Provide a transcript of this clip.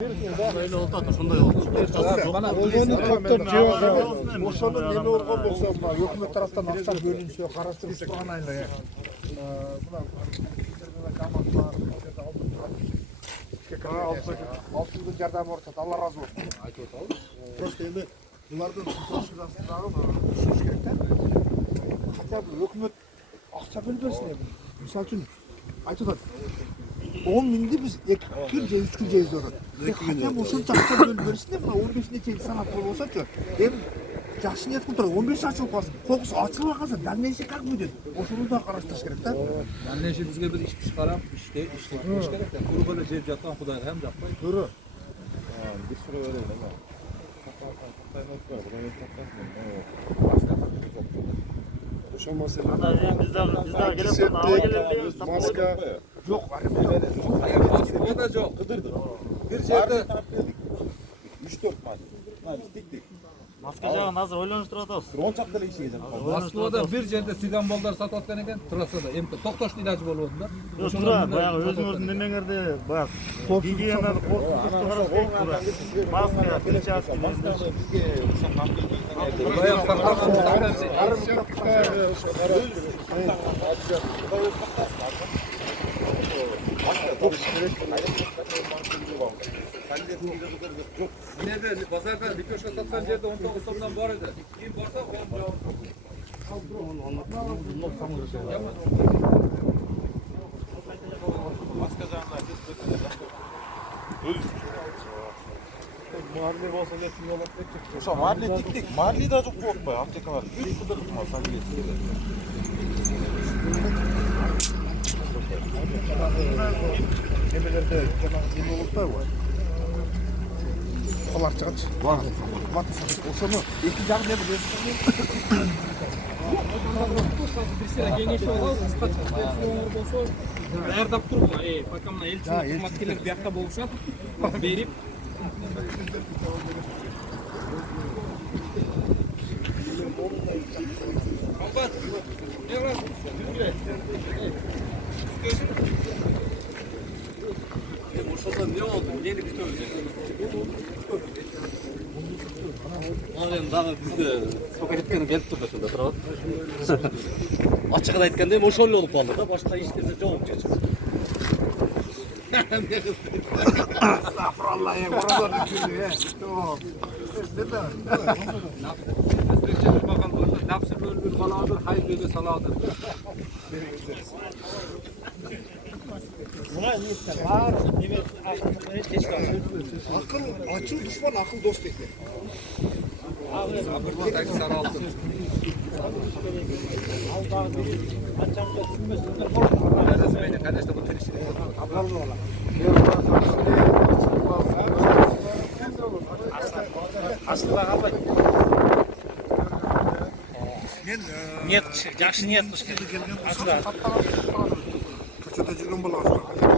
Böyle oldu da şunday oldu. Mana o'zini to'xtab javob o'shani nima urgan bo'lsa, hukumat tarafdan ақша бөлінсе, qarashtirish turgan aylanay. Алтын жардам ортады, Алла разы болсын. Айтып оталы. Просто енді бұлардың қосыласындағы сөз керек та. Хотя бы hukumat ақша бөлбесін. Misal үшін айтып отады. 10 миңді біз 2 күн же 3 күн жейіз орады. Хотя бы ошонча ақша бөліп берсін, 15-не чейін санап болып болсачы. Жақсы ниет қылып тұрады, 15 ашылып қалсын. Қоқыс ашылып қалса, дальнейший как будет? Ошоны да қарастырыш керек та. Дальнейший бізге бір іш қарап, іштейіш керек та. Құр қылы жеп жатқан Құдайға hem жаппай. Көрі. Bir sürü öyle ama. Şu mesele. Bizden gelip hava gelebiliyoruz. Maska. Жоқ, O da жоқ. Kıdırdı. Bir жерде 3-4 maç. Biz diktik. Maska жағын азыр ойланып тұрады. Drone çaktırı işe geleceğim. Москвада bir жерде сидан балдар сатып аткан экен, трассада. Эми токтоштун илажы болуп атты да. Тура, баягы өзүңөрдүн немеңерде баягы гигиенаны коопсуздукту караш керек тура. Маска, перчатка, Bizge uşaktan Баягы сактап Nerede bazarda likoşka satkan yerde 19 somdan var edi. Kim varsa Mahalle olsa geçmiyor olmak ne çıktı? Uşa mahalle diktik. Mahalleyi daha çok korkma ya. Apteka var. Hiç kıdırtma. Sen bilirsin. Немелерде жаңағы неме болып та ғой. Қалар шығады. Ошоны екі жағы не бір кеңеши болобу, кыска чыгып болсо, даярдап тургу. Пока мына элчилик кызматкерлер биякка болушат, берип Компат, не лазым? Ошондон не болду? Эмнени күтөбүз? Ал эми дагы бизде сколько кеткени келип турду ошондо турат. Ачыгын айтканда эми ошол эле болуп калды да, башка эч нерсе жок чечип. Safrallah ya, oradan düşündü ya. Nafsi bölbül baladır, hayır bebe saladır. Akıl, açıl düşman, akıl dost ekle. Sabırlıktaki sarı altın. Beni kardeşle bu tür işini астыга калбайт. Мен Ниет кылыш, жакшы ниет кылыш керек. көчөдө жүргөн балага